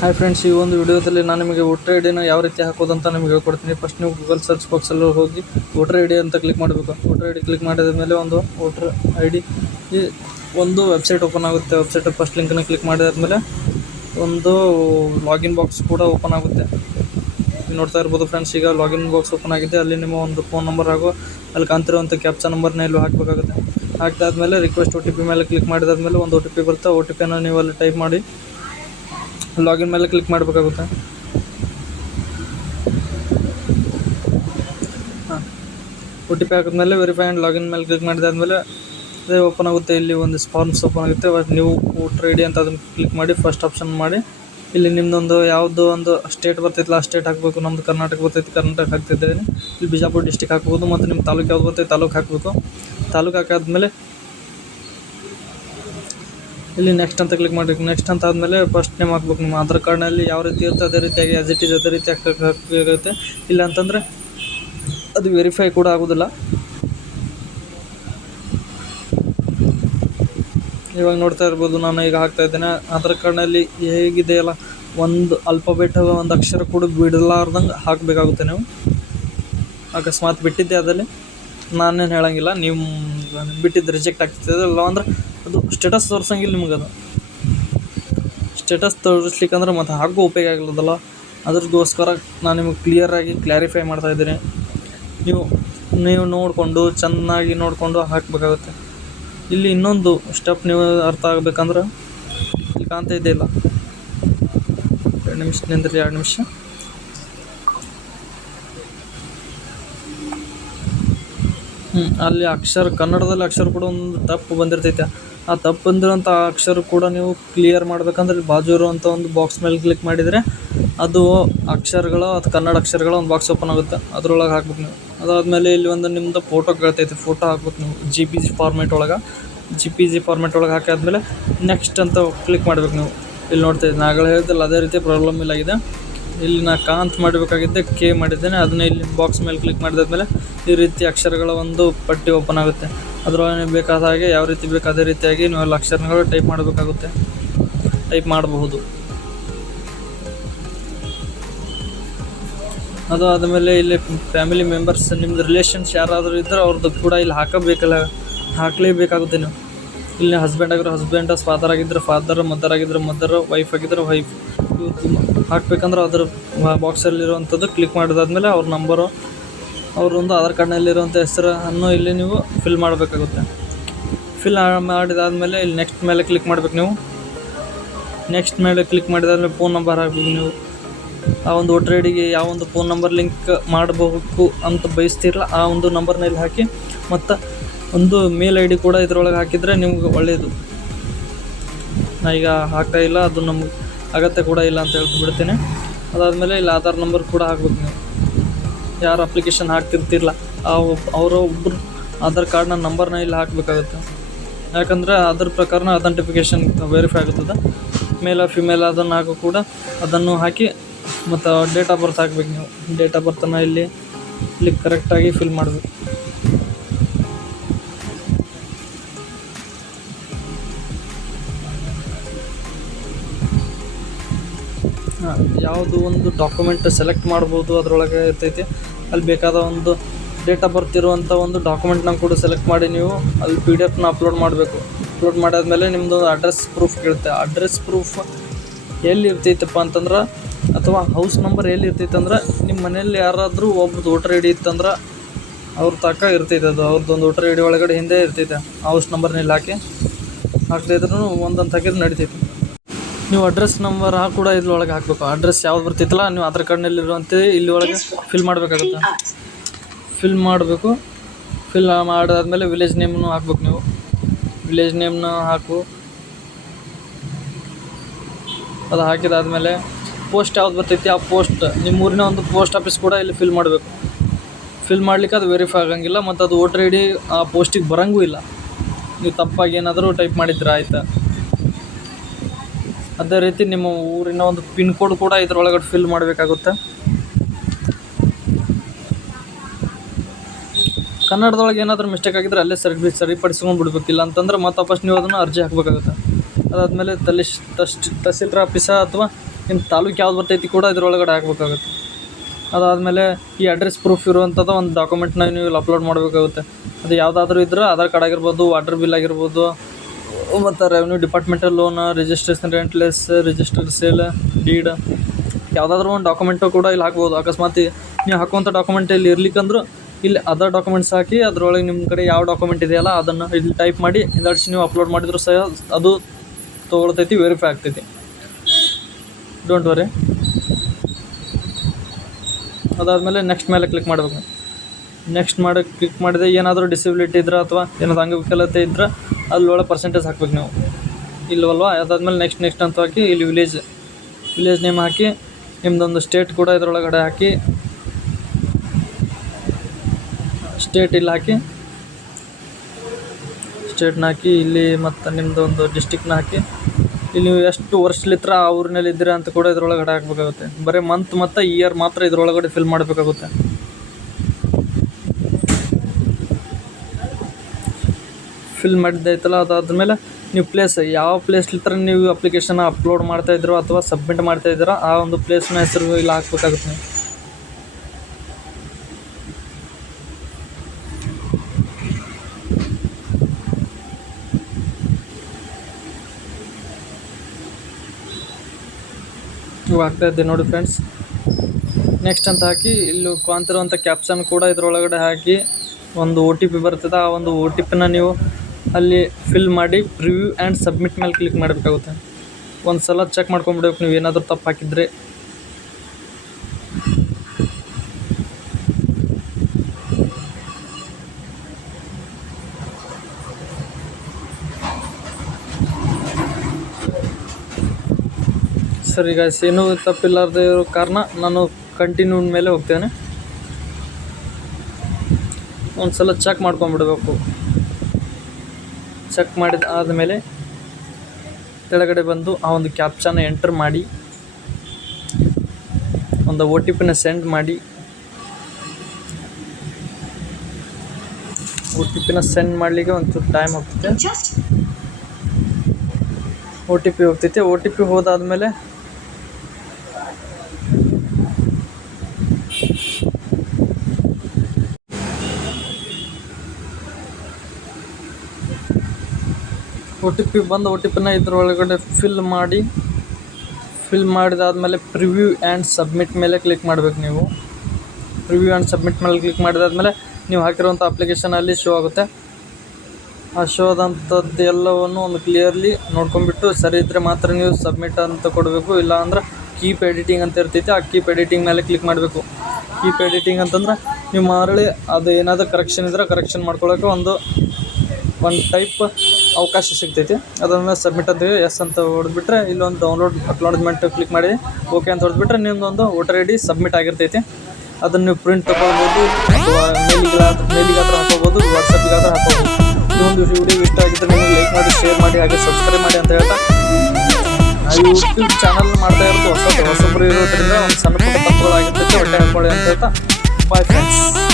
Hi friends, ಈ ಒಂದು ವಿಡಿಯೋದಲ್ಲಿ ನಾನು ನಿಮಗೆ ವೋಟರ್ ಐಡಿನ ಯಾವ ರೀತಿ ಹಾಕೋದು ಅಂತ ನಿಮಗೆ ಹೇಳ್ಕೊಡ್ತೀನಿ. ಫಸ್ಟ್ ನೀವು ಗೂಗಲ್ ಸರ್ಚ್ ಬಾಕ್ಸಲ್ಲಿ ಹೋಗಿ ವೋಟರ್ ಐಡಿ ಅಂತ ಕ್ಲಿಕ್ ಮಾಡಬೇಕು. ವೋಟರ್ ಐಡಿ ಕ್ಲಿಕ್ ಮಾಡಿದ ಮೇಲೆ ಒಂದು ವೋಟರ್ ಐಡಿ ಒಂದು ವೆಬ್ಸೈಟ್ ಓಪನ್ ಆಗುತ್ತೆ. ವೆಬ್ಸೈಟ್ ಫಸ್ಟ್ ಲಿಂಕನ್ನು ಕ್ಲಿಕ್ ಮಾಡಿದಾದ್ಮೇಲೆ ಒಂದು ಲಾಗಿನ್ ಬಾಕ್ಸ್ ಕೂಡ ಓಪನ್ ಆಗುತ್ತೆ. ನೋಡ್ತಾ ಇರ್ಬೋದು ಫ್ರೆಂಡ್ಸ್, ಈಗ ಲಾಗಿನ್ ಬಾಕ್ಸ್ ಓಪನ್ ಆಗಿದೆ. ಅಲ್ಲಿ ನಿಮ್ಮ ಒಂದು ಫೋನ್ ನಂಬರ್ ಹಾಗೂ ಅಲ್ಲಿ ಕಾಣ್ತಿರುವಂಥ ಕ್ಯಾಪ್ಚಾ ನಂಬರ್ನ ಇಲ್ಲಿ ಹಾಕಬೇಕಾಗುತ್ತೆ. ಹಾಕಿದಾದ್ಮೇಲೆ ರಿಕ್ವೆಸ್ಟ್ OTP ಮೇಲೆ ಕ್ಲಿಕ್ ಮಾಡಿದಾದ್ಮೇಲೆ ಒಂದು OTP ಬರುತ್ತೆ. OTPಯನ್ನು ನೀವು ಅಲ್ಲಿ ಟೈಪ್ ಮಾಡಿ ಲಾಗಿನ್ ಮೇಲೆ ಕ್ಲಿಕ್ ಮಾಡಬೇಕಾಗುತ್ತೆ. OTP ಹಾಕಿದ್ಮೇಲೆ ವೆರಿಫೈ ಆ್ಯಂಡ್ ಲಾಗಿನ್ ಮೇಲೆ ಕ್ಲಿಕ್ ಮಾಡಿದಾದ್ಮೇಲೆ ಅದೇ ಓಪನ್ ಆಗುತ್ತೆ. ಇಲ್ಲಿ ಒಂದು ಫಾರ್ಮ್ಸ್ ಓಪನ್ ಆಗುತ್ತೆ. ನೀವು ವೋಟರ್ ಐಡಿ ಅಂತ ಅದನ್ನು ಕ್ಲಿಕ್ ಮಾಡಿ ಫಸ್ಟ್ ಆಪ್ಷನ್ ಮಾಡಿ ಇಲ್ಲಿ ನಿಮ್ಮದೊಂದು ಯಾವುದೋ ಒಂದು ಸ್ಟೇಟ್ ಬರ್ತೈತಿಲ್ಲ ಆ ಸ್ಟೇಟ್ ಹಾಕಬೇಕು. ನಮ್ಮದು ಕರ್ನಾಟಕ ಬರ್ತೈತಿ, ಕರ್ನಾಟಕ ಹಾಕ್ತಿದ್ದೇನೆ. ಇಲ್ಲಿ ಬಿಜಾಪುರ ಡಿಸ್ಟಿಕ್ ಹಾಕ್ಬೋದು. ಮತ್ತು ನಿಮ್ಮ ತಾಲೂಕು ಯಾವ್ದು ಬರ್ತೈತೆ ತಾಲೂಕು ಹಾಕಬೇಕು. ತಾಲೂಕು ಹಾಕಾದ್ಮೇಲೆ ಇಲ್ಲಿ ನೆಕ್ಸ್ಟ್ ಅಂತ ಕ್ಲಿಕ್ ಮಾಡಬೇಕು. ನೆಕ್ಸ್ಟ್ ಅಂತ ಆದಮೇಲೆ ಫಸ್ಟ್ ನೇಮ್ ಹಾಕ್ಬೇಕು. ನಿಮ್ಮ ಆಧಾರ್ ಕಾರ್ಡ್ನಲ್ಲಿ ಯಾವ ರೀತಿ ಇರುತ್ತೆ ಅದೇ ರೀತಿಯಾಗಿ ಆ್ಯಸ್ ಇಟ್ ಈಸ್ ಅದೇ ರೀತಿ ಹಾಕಬೇಕಾಗುತ್ತೆ. ಇಲ್ಲ ಅಂತಂದರೆ ಅದು ವೆರಿಫೈ ಕೂಡ ಆಗೋದಿಲ್ಲ. ಇವಾಗ ನೋಡ್ತಾ ಇರ್ಬೋದು, ನಾನು ಈಗ ಹಾಕ್ತಾ ಇದ್ದೇನೆ. ಆಧಾರ್ ಕಾರ್ಡ್ನಲ್ಲಿ ಹೇಗಿದೆಯಲ್ಲ ಒಂದು ಅಲ್ಫಾಬೆಟ್ ಒಂದು ಅಕ್ಷರ ಕೂಡ ಬಿಡಲಾರ್ದಂಗೆ ಹಾಕಬೇಕಾಗುತ್ತೆ. ನೀವು ಅಕಸ್ಮಾತ್ ಬಿಟ್ಟಿದ್ದೆ ಅದಲ್ಲಿ ನಾನೇನು ಹೇಳೋಂಗಿಲ್ಲ, ನೀವು ಬಿಟ್ಟಿದ್ದು ರಿಜೆಕ್ಟ್ ಆಗ್ತದೆ. ಇಲ್ಲ ಅಂದ್ರೆ ಅದು ಸ್ಟೇಟಸ್ ತೋರಿಸಂಗಿಲ್ಲ ನಿಮ್ಗೆ. ಅದು ಸ್ಟೇಟಸ್ ತೋರಿಸ್ಲಿಕ್ಕಂದ್ರೆ ಮತ್ತು ಹಾಕೋ ಉಪಯೋಗ ಆಗಿಲ್ಲದಲ್ಲ. ಅದ್ರಗೋಸ್ಕರ ನಾನು ನಿಮಗೆ ಕ್ಲಿಯರಾಗಿ ಕ್ಲಾರಿಫೈ ಮಾಡ್ತಾಯಿದ್ದೀನಿ. ನೀವು ನೋಡಿಕೊಂಡು ಚೆನ್ನಾಗಿ ನೋಡಿಕೊಂಡು ಹಾಕಬೇಕಾಗುತ್ತೆ. ಇಲ್ಲಿ ಇನ್ನೊಂದು ಸ್ಟೆಪ್ ನೀವು ಅರ್ಥ ಆಗಬೇಕಂದ್ರೆ ಇಲ್ಲಿ ಕಾಣ್ತಾ ಇದೆಯಲ್ಲ, 2 ನಿಮಿಷ ನಿಂದ್ರಿ, 2 ನಿಮಿಷ. ಅಲ್ಲಿ ಅಕ್ಷರ ಕನ್ನಡದಲ್ಲಿ ಅಕ್ಷರ ಕೂಡ ಒಂದು ತಪ್ಪು ಬಂದಿರ್ತೈತೆ. ಆ ತಪ್ಪು ಬಂದಿರೋಂಥ ಅಕ್ಷರ ಕೂಡ ನೀವು ಕ್ಲಿಯರ್ ಮಾಡ್ಬೇಕಂದ್ರೆ ಬಾಜು ಇರುವಂಥ ಒಂದು ಬಾಕ್ಸ್ ಮೇಲೆ ಕ್ಲಿಕ್ ಮಾಡಿದರೆ ಅದು ಅಕ್ಷರಗಳು, ಅದು ಕನ್ನಡ ಅಕ್ಷರಗಳ ಒಂದು ಬಾಕ್ಸ್ ಓಪನ್ ಆಗುತ್ತೆ. ಅದರೊಳಗೆ ಹಾಕ್ಬೇಕು ನೀವು. ಅದಾದಮೇಲೆ ಇಲ್ಲಿ ಒಂದು ನಿಮ್ಮದು ಫೋಟೋ ಕೇಳ್ತೈತೆ, ಫೋಟೋ ಹಾಕ್ಬೇಕು ನೀವು JPG ಫಾರ್ಮೇಟ್ ಒಳಗೆ. JPG ಫಾರ್ಮೇಟ್ ಒಳಗೆ ಹಾಕಾದ್ಮೇಲೆ ನೆಕ್ಸ್ಟ್ ಅಂತ ಕ್ಲಿಕ್ ಮಾಡ್ಬೇಕು ನೀವು. ಇಲ್ಲಿ ನೋಡ್ತಾ ಇದ್ದೀನಿ, ನಾಗಳು ಹೇಳ್ತಿಲ್ಲ ಅದೇ ರೀತಿ ಪ್ರಾಬ್ಲಮ್ ಇಲ್ಲಾಗಿದೆ. ಇಲ್ಲಿ ನಾ ಕಾಂತ್ ಮಾಡಬೇಕಾಗಿದ್ದೆ K ಮಾಡಿದ್ದೇನೆ. ಅದನ್ನ ಇಲ್ಲಿ ಬಾಕ್ಸ್ ಮೇಲೆ ಕ್ಲಿಕ್ ಮಾಡಿದಾದ್ಮೇಲೆ ಈ ರೀತಿ ಅಕ್ಷರಗಳ ಒಂದು ಪಟ್ಟಿ ಓಪನ್ ಆಗುತ್ತೆ. ಅದರೊಳಗೆ ಬೇಕಾದ ಹಾಗೆ ಯಾವ ರೀತಿ ಬೇಕು ಅದೇ ರೀತಿಯಾಗಿ ನೀವು ಅಲ್ಲಿ ಅಕ್ಷರಗಳು ಟೈಪ್ ಮಾಡಬೇಕಾಗುತ್ತೆ, ಟೈಪ್ ಮಾಡಬಹುದು. ಅದು ಆದಮೇಲೆ ಇಲ್ಲಿ ಫ್ಯಾಮಿಲಿ ಮೆಂಬರ್ಸ್, ನಿಮ್ಮದು ರಿಲೇಷನ್ಸ್ ಯಾರಾದರೂ ಇದ್ದರೆ ಅವ್ರದ್ದು ಕೂಡ ಇಲ್ಲಿ ಹಾಕಲೇಬೇಕಾಗುತ್ತೆ. ನೀವು ಇಲ್ಲಿ ಹಸ್ಬೆಂಡ್ ಆಗಿರೋ ಹಸ್ಬೆಂಡ್, ಫಾದರ್ ಆಗಿದ್ದರೆ ಫಾದರ್, ಮದರ್ ಆಗಿದ್ದರೆ ಮದರ್, ವೈಫ್ ಆಗಿದ್ದರೆ ವೈಫ್, ಇವ್ರು ಹಾಕಬೇಕಂದ್ರೆ ಅದ್ರ ಬಾಕ್ಸಲ್ಲಿರುವಂಥದ್ದು ಕ್ಲಿಕ್ ಮಾಡಿದಾದ್ಮೇಲೆ ಅವ್ರ ನಂಬರು, ಅವರೊಂದು ಆಧಾರ್ ಕಾರ್ಡ್ನಲ್ಲಿರುವಂಥ ಹೆಸರನ್ನು ಇಲ್ಲಿ ನೀವು ಫಿಲ್ ಮಾಡಬೇಕಾಗುತ್ತೆ. ಫಿಲ್ ಮಾಡಿದಾದ್ಮೇಲೆ ಇಲ್ಲಿ ನೆಕ್ಸ್ಟ್ ಮೇಲೆ ಕ್ಲಿಕ್ ಮಾಡ್ಬೇಕು. ನೀವು ನೆಕ್ಸ್ಟ್ ಮೇಲೆ ಕ್ಲಿಕ್ ಮಾಡಿದಾದ್ಮೇಲೆ ಫೋನ್ ನಂಬರ್ ಹಾಕಬೇಕು. ನೀವು ಆ ಒಂದು ವೋಟರ್ ಐಡಿಗೆ ಯಾವ ಒಂದು ಫೋನ್ ನಂಬರ್ ಲಿಂಕ್ ಮಾಡಬೇಕು ಅಂತ ಬಯಸ್ತಿರಲ್ಲ ಆ ಒಂದು ನಂಬರ್ನ ಇಲ್ಲಿ ಹಾಕಿ, ಮತ್ತು ಒಂದು ಮೇಲ್ ID ಕೂಡ ಇದರೊಳಗೆ ಹಾಕಿದರೆ ನಿಮ್ಗೆ ಒಳ್ಳೆಯದು. ನಾ ಈಗ ಹಾಕ್ತಾ ಇಲ್ಲ, ಅದು ನಮ್ಗೆ ಅಗತ್ಯ ಕೂಡ ಇಲ್ಲ ಅಂತ ಹೇಳ್ಬಿಡ್ತೀನಿ. ಅದಾದಮೇಲೆ ಇಲ್ಲಿ ಆಧಾರ್ ನಂಬರ್ ಕೂಡ ಹಾಕ್ಬೇಕು. ನೀವು ಯಾರು ಅಪ್ಲಿಕೇಶನ್ ಹಾಕ್ತಿರ್ತಿರಲ್ಲ ಅವರ ಒಬ್ಬರು ಆಧಾರ್ ಕಾರ್ಡ್ನ ನಂಬರ್ನ ಇಲ್ಲಿ ಹಾಕಬೇಕಾಗುತ್ತೆ. ಯಾಕಂದರೆ ಅದ್ರ ಪ್ರಕಾರ ಅಥೆಂಟಿಫಿಕೇಷನ್ ವೆರಿಫೈ ಆಗುತ್ತದೆ. ಮೇಲ ಫಿಮೇಲ್ ಅದನ್ನು ಹಾಕೋ ಕೂಡ ಅದನ್ನು ಹಾಕಿ, ಮತ್ತು ಡೇಟ್ ಆಫ್ ಬರ್ತ್ ಹಾಕ್ಬೇಕು. ನೀವು ಡೇಟ್ ಆಫ್ ಬರ್ತನ್ನು ಇಲ್ಲಿ ಕರೆಕ್ಟಾಗಿ ಫಿಲ್ ಮಾಡಬೇಕು. ಯಾವುದು ಒಂದು ಡಾಕ್ಯುಮೆಂಟ್ ಸೆಲೆಕ್ಟ್ ಮಾಡ್ಬೋದು, ಅದರೊಳಗೆ ಇರ್ತೈತಿ. ಅಲ್ಲಿ ಬೇಕಾದ ಒಂದು ಡೇಟ್ ಆಫ್ ಬರ್ತ್ ಇರುವಂಥ ಒಂದು ಡಾಕ್ಯುಮೆಂಟ್ನ ಕೂಡ ಸೆಲೆಕ್ಟ್ ಮಾಡಿ ನೀವು ಅಲ್ಲಿ PDF ಅಪ್ಲೋಡ್ ಮಾಡಬೇಕು. ಅಪ್ಲೋಡ್ ಮಾಡಾದ್ಮೇಲೆ ನಿಮ್ಮದು ಅಡ್ರೆಸ್ ಪ್ರೂಫ್ ಕೇಳುತ್ತೆ. ಅಡ್ರೆಸ್ ಪ್ರೂಫ್ ಎಲ್ಲಿ ಇರ್ತೈತಪ್ಪ ಅಂತಂದ್ರೆ, ಅಥವಾ ಹೌಸ್ ನಂಬರ್ ಎಲ್ಲಿ ಇರ್ತೈತೆ ನಿಮ್ಮ ಮನೆಯಲ್ಲಿ ಯಾರಾದರೂ ಒಬ್ರದ್ದು ವೋಟರ್ ಐಡಿ ಇತ್ತಂದ್ರೆ ಅವ್ರ ತಕ್ಕ ಇರ್ತೈತೆ. ಅದು ಅವ್ರದ್ದೊಂದು ವೋಟರ್ ಐಡಿ ಒಳಗಡೆ ಹಿಂದೆ ಇರ್ತೈತೆ. ಹೌಸ್ ನಂಬರ್ನಲ್ಲಿ ಹಾಕ್ತಾಯಿದ್ರೂ ಒಂದೊಂದು ಹಾಕಿದ್ರೆ ನಡಿತೈತೆ. ನೀವು ಅಡ್ರೆಸ್ ನಂಬರ್ ಕೂಡ ಇದ್ರೊಳಗೆ ಹಾಕಬೇಕು. ಅಡ್ರೆಸ್ ಯಾವ್ದು ಬರ್ತೈತಲ್ಲ ನೀವು ಆಧಾರ್ ಕಾರ್ಡ್ನಲ್ಲಿರುವಂಥ ಇಲ್ಲಿ ಒಳಗೆ ಫಿಲ್ ಮಾಡಬೇಕಾಗುತ್ತೆ. ಫಿಲ್ ಮಾಡಬೇಕು. ಫಿಲ್ ಮಾಡಾದ್ಮೇಲೆ ವಿಲೇಜ್ ನೇಮ್ನು ಹಾಕ್ಬೇಕು. ನೀವು ವಿಲೇಜ್ ನೇಮ್ನ ಅದು ಹಾಕಿದಾದ್ಮೇಲೆ ಪೋಸ್ಟ್ ಯಾವ್ದು ಬರ್ತೈತಿ ಆ ಪೋಸ್ಟ್, ನಿಮ್ಮ ಊರಿನ ಒಂದು ಪೋಸ್ಟ್ ಆಫೀಸ್ ಕೂಡ ಇಲ್ಲಿ ಫಿಲ್ ಮಾಡಬೇಕು. ಫಿಲ್ ಮಾಡಲಿಕ್ಕೆ ಅದು ವೆರಿಫೈ ಆಗೋಂಗಿಲ್ಲ, ಮತ್ತು ಅದು ವೋಟರ್ ಐಡಿ ಆ ಪೋಸ್ಟಿಗೆ ಬರೋಂಗೂ ಇಲ್ಲ. ನೀವು ತಪ್ಪಾಗಿ ಏನಾದರೂ ಟೈಪ್ ಮಾಡಿದ್ರೆ ಆಯಿತಾ. ಅದೇ ರೀತಿ ನಿಮ್ಮ ಊರಿನ ಒಂದು ಪಿನ್ ಕೋಡ್ ಕೂಡ ಇದರೊಳಗಡೆ ಫಿಲ್ ಮಾಡಬೇಕಾಗುತ್ತೆ. ಕನ್ನಡದೊಳಗೆ ಏನಾದರೂ ಮಿಸ್ಟೇಕ್ ಆಗಿದ್ರೆ ಅಲ್ಲೇ ಸರಿಪಡಿಸ್ಕೊಂಡು ಬಿಡ್ಬೇಕು. ಇಲ್ಲ ಅಂತಂದ್ರೆ ಮತ್ತೆ ವಾಪಸ್ ನೀವು ಅದನ್ನು ಅರ್ಜಿ ಹಾಕಬೇಕಾಗುತ್ತೆ. ಅದಾದಮೇಲೆ ತಹಸೀಲ್ದಾರ್ ಆಫೀಸ ಅಥವಾ ನಿಮ್ಮ ತಾಲೂಕು ಯಾವ್ದು ಬರ್ತೈತಿ ಕೂಡ ಇದ್ರೊಳಗಡೆ ಹಾಕ್ಬೇಕಾಗುತ್ತೆ. ಅದಾದಮೇಲೆ ಈ ಅಡ್ರೆಸ್ ಪ್ರೂಫ್ ಇರುವಂಥದ್ದು ಒಂದು ಡಾಕ್ಯುಮೆಂಟ್ನ ನೀವು ಇಲ್ಲಿ ಅಪ್ಲೋಡ್ ಮಾಡಬೇಕಾಗುತ್ತೆ. ಅದು ಯಾವುದಾದ್ರೂ ಇದ್ದರೆ ಆಧಾರ್ ಕಾರ್ಡ್ ಆಗಿರ್ಬೋದು, ವಾಟರ್ ಬಿಲ್ ಆಗಿರ್ಬೋದು, ಮತ್ತು revenue departmental loan, registration rent lease, register sale deed, ಯಾವುದಾದ್ರೂ ಒಂದು ಡಾಕ್ಯುಮೆಂಟು ಕೂಡ ಇಲ್ಲಿ ಹಾಕ್ಬೋದು. ಅಕಸ್ಮಾತ್ ನೀವು ಹಾಕುವಂಥ ಡಾಕ್ಯುಮೆಂಟ್ ಇಲ್ಲಿ ಇರ್ಲಿಕ್ಕಂದ್ರೂ ಇಲ್ಲಿ ಅದರ್ ಡಾಕ್ಯುಮೆಂಟ್ಸ್ ಹಾಕಿ ಅದರೊಳಗೆ ನಿಮ್ಮ ಕಡೆ ಯಾವ ಡಾಕ್ಯುಮೆಂಟ್ ಇದೆಯಲ್ಲ ಅದನ್ನು ಇಲ್ಲಿ ಟೈಪ್ ಮಾಡಿ ಇಂದರ್ಸಿ ನೀವು ಅಪ್ಲೋಡ್ ಮಾಡಿದರೂ ಸಹ ಅದು ತೊಗೊಳ್ತೈತಿ, ವೆರಿಫೈ ಆಗ್ತೈತಿ. Don't worry. ಅದಾದಮೇಲೆ ನೆಕ್ಸ್ಟ್ ಮೇಲೆ ಕ್ಲಿಕ್ ಮಾಡಬೇಕು. ನೆಕ್ಸ್ಟ್ ಮಾಡಿ ಕ್ಲಿಕ್ ಮಾಡಿದೆ ಏನಾದರೂ ಡಿಸಬಿಲಿಟಿ ಇದ್ರೆ ಅಥವಾ ಏನಾದರೂ ಅಂಗವಿಕಲತೆ ಇದ್ದರೆ ಅಲ್ಲೊಳಗೆ ಪರ್ಸೆಂಟೇಜ್ ಹಾಕ್ಬೇಕು ನೀವು, ಇಲ್ಲವಲ್ವ. ಅದಾದಮೇಲೆ ನೆಕ್ಸ್ಟ್ ಅಂತ ಹಾಕಿ ಇಲ್ಲಿ ವಿಲೇಜ್ ನೇಮ್ ಹಾಕಿ ನಿಮ್ಮದೊಂದು ಸ್ಟೇಟ್ ಕೂಡ ಇದರೊಳಗಡೆ ಹಾಕಿ ಸ್ಟೇಟ್ ಇಲ್ಲಿ ಹಾಕಿ ಸ್ಟೇಟ್ನ ಹಾಕಿ ಇಲ್ಲಿ ಮತ್ತು ನಿಮ್ಮದೊಂದು ಡಿಸ್ಟಿಕ್ನ ಹಾಕಿ ಇಲ್ಲಿ ನೀವು ಎಷ್ಟು ವರ್ಷಲಿತ್ರ ಆ ಊರಿನಲ್ಲಿ ಇದ್ದೀರಾ ಅಂತ ಕೂಡ ಇದರೊಳಗಡೆ ಹಾಕಬೇಕಾಗುತ್ತೆ. ಬರೀ ಮಂತ್ ಮತ್ತು ಇಯರ್ ಮಾತ್ರ ಇದರೊಳಗಡೆ ಫಿಲ್ ಮಾಡಬೇಕಾಗುತ್ತೆ. ಫಿಲ್ ಮಾಡಿದ್ದಾಯ್ತಲ್ಲ, ಅದಾದಮೇಲೆ ನೀವು ಪ್ಲೇಸ್ ಯಾವ ಪ್ಲೇಸ್ಲಿತ್ರ ನೀವು ಅಪ್ಲಿಕೇಶನ್ ಅಪ್ಲೋಡ್ ಮಾಡ್ತಾಯಿದ್ದೀರೋ ಅಥವಾ ಸಬ್ಮಿಟ್ ಮಾಡ್ತಾಯಿದ್ದೀರೋ ಆ ಒಂದು ಪ್ಲೇಸ್ನ ಹೆಸರು ಇಲ್ಲಿ ಹಾಕ್ಬೇಕಾಗುತ್ತೆ ನೀವು. ಇವು ಆಗ್ತಾಯಿದ್ದೆ ನೋಡಿ ಫ್ರೆಂಡ್ಸ್. ನೆಕ್ಸ್ಟ್ ಅಂತ ಹಾಕಿ ಇಲ್ಲಿ ಕಾಣ್ತಿರೋಂಥ ಕ್ಯಾಪ್ಷನ್ ಕೂಡ ಇದರೊಳಗಡೆ ಹಾಕಿ ಒಂದು OTP ಬರ್ತದೆ. ಆ ಒಂದು OTPನ ನೀವು ಅಲ್ಲಿ ಫಿಲ್ ಮಾಡಿ ಪ್ರಿವ್ಯೂ ಆ್ಯಂಡ್ ಸಬ್ಮಿಟ್ ಮೇಲೆ ಕ್ಲಿಕ್ ಮಾಡಬೇಕಾಗುತ್ತೆ. ಒಂದು ಸಲ ಚೆಕ್ ಮಾಡ್ಕೊಂಬಿಡ್ಬೇಕು ನೀವು ಏನಾದರೂ ತಪ್ಪು ಹಾಕಿದರೆ. ಸರಿ ಗಾಯ್ಸ್, ಏನೂ ತಪ್ಪಿಲ್ಲದೆ ಇರೋ ಕಾರಣ ನಾನು ಕಂಟಿನ್ಯೂ ಮೇಲೆ ಹೋಗ್ತೇನೆ. ಒಂದು ಸಲ ಚೆಕ್ ಮಾಡ್ಕೊಂಬಿಡ್ಬೇಕು. ಚೆಕ್ ಮಾಡಿದ ಆದಮೇಲೆ ಕೆಳಗಡೆ ಬಂದು ಆ ಒಂದು ಕ್ಯಾಪ್ಚಾನ ಎಂಟರ್ ಮಾಡಿ ಒಂದು OTPನ ಸೆಂಡ್ ಮಾಡಿ OTPನ ಸೆಂಡ್ ಮಾಡಲಿಕ್ಕೆ ಒಂಚೂರು ಟೈಮ್ ಹೋಗ್ತೈತೆ. OTP ಹೋಗ್ತೈತೆ. OTP ಹೋದಾದಮೇಲೆ OTP ಬಂದು OTPನ ಇದರೊಳಗಡೆ ಫಿಲ್ ಮಾಡಿದಾದ್ಮೇಲೆ ಪ್ರಿವ್ಯೂ ಆ್ಯಂಡ್ ಸಬ್ಮಿಟ್ ಮೇಲೆ ಕ್ಲಿಕ್ ಮಾಡಬೇಕು ನೀವು. ಪ್ರಿವ್ಯೂ ಆ್ಯಂಡ್ ಸಬ್ಮಿಟ್ ಮೇಲೆ ಕ್ಲಿಕ್ ಮಾಡಿದಾದ್ಮೇಲೆ ನೀವು ಹಾಕಿರುವಂಥ ಅಪ್ಲಿಕೇಶನಲ್ಲಿ ಶೋ ಆಗುತ್ತೆ. ಆ ಶೋ ಆದಂಥದ್ದು ಎಲ್ಲವನ್ನು ಒಂದು ಕ್ಲಿಯರ್ಲಿ ನೋಡ್ಕೊಂಬಿಟ್ಟು ಸರಿ ಇದ್ದರೆ ಮಾತ್ರ ನೀವು ಸಬ್ಮಿಟ್ ಅಂತ ಕೊಡಬೇಕು. ಇಲ್ಲ ಅಂದ್ರೆ ಕೀಪ್ ಎಡಿಟಿಂಗ್ ಅಂತ ಇರ್ತೈತೆ, ಆ ಕೀಪ್ ಎಡಿಟಿಂಗ್ ಮೇಲೆ ಕ್ಲಿಕ್ ಮಾಡಬೇಕು. ಕೀಪ್ ಎಡಿಟಿಂಗ್ ಅಂತಂದ್ರೆ ನೀವು ಮರಳಿ ಅದು ಏನಾದರೂ ಕರೆಕ್ಷನ್ ಇದ್ದರೆ ಕರೆಕ್ಷನ್ ಮಾಡ್ಕೊಳ್ಳೋಕೆ ಒಂದು ಟೈಪ್ ಅವಕಾಶ ಸಿಗ್ತೈತಿ. ಅದನ್ನು ಸಬ್ಮಿಟ್ ಅಂತೀವಿ. ಎಸ್ ಅಂತ ಹೊಡೆದ್ಬಿಟ್ರೆ ಇಲ್ಲೊಂದು ಡೌನ್ಲೋಡ್ ಅಕ್ನಾಲಜ್ಮೆಂಟ್ ಕ್ಲಿಕ್ ಮಾಡಿ ಓಕೆ ಅಂತ ಹೊಡೆದ್ಬಿಟ್ರೆ ನಿಮ್ಮದೊಂದು ವೋಟರ್ ID ಸಬ್ಮಿಟ್ ಆಗಿರ್ತೈತಿ. ಅದನ್ನು ನೀವು ಪ್ರಿಂಟ್ ತೊಗೊಳ್ಬೋದು ಅಥವಾ ಮೇಲಿಗಾದ್ರೂ ಹಾಕೋಬೋದು, ವಾಟ್ಸಪ್ಗಾದ್ರೂ ಹಾಕೋಬೋದು. ಈ ಒಂದು ವಿಡಿಯೋ ಇಷ್ಟ ಆಗಿದ್ದರೆ ನಿಮಗೆ ಲೈಕ್ ಮಾಡಿ, ಶೇರ್ ಮಾಡಿ, ಹಾಗೆ ಸಬ್ಸ್ಕ್ರೈಬ್ ಮಾಡಿ ಅಂತ ಹೇಳ್ತಾ, ಯೂಟ್ಯೂಬ್ ಚಾನಲ್ ಮಾಡ್ತಾ ಇರೋದು ಹೊಸಬ್ರು ಇರೋದ್ರಿಂದ ಒಂದು ಸಣ್ಣ ಪುಟ್ಟ ತಪ್ಪುಗಳಾಗಿರ್ತೈತೆ, ಹೊಟ್ಟೆ ಹಾಕೊಳ್ಳಿ ಅಂತ ಹೇಳ್ತಾ ಬಾಯ್ ಫ್ರೆಂಡ್ಸ್.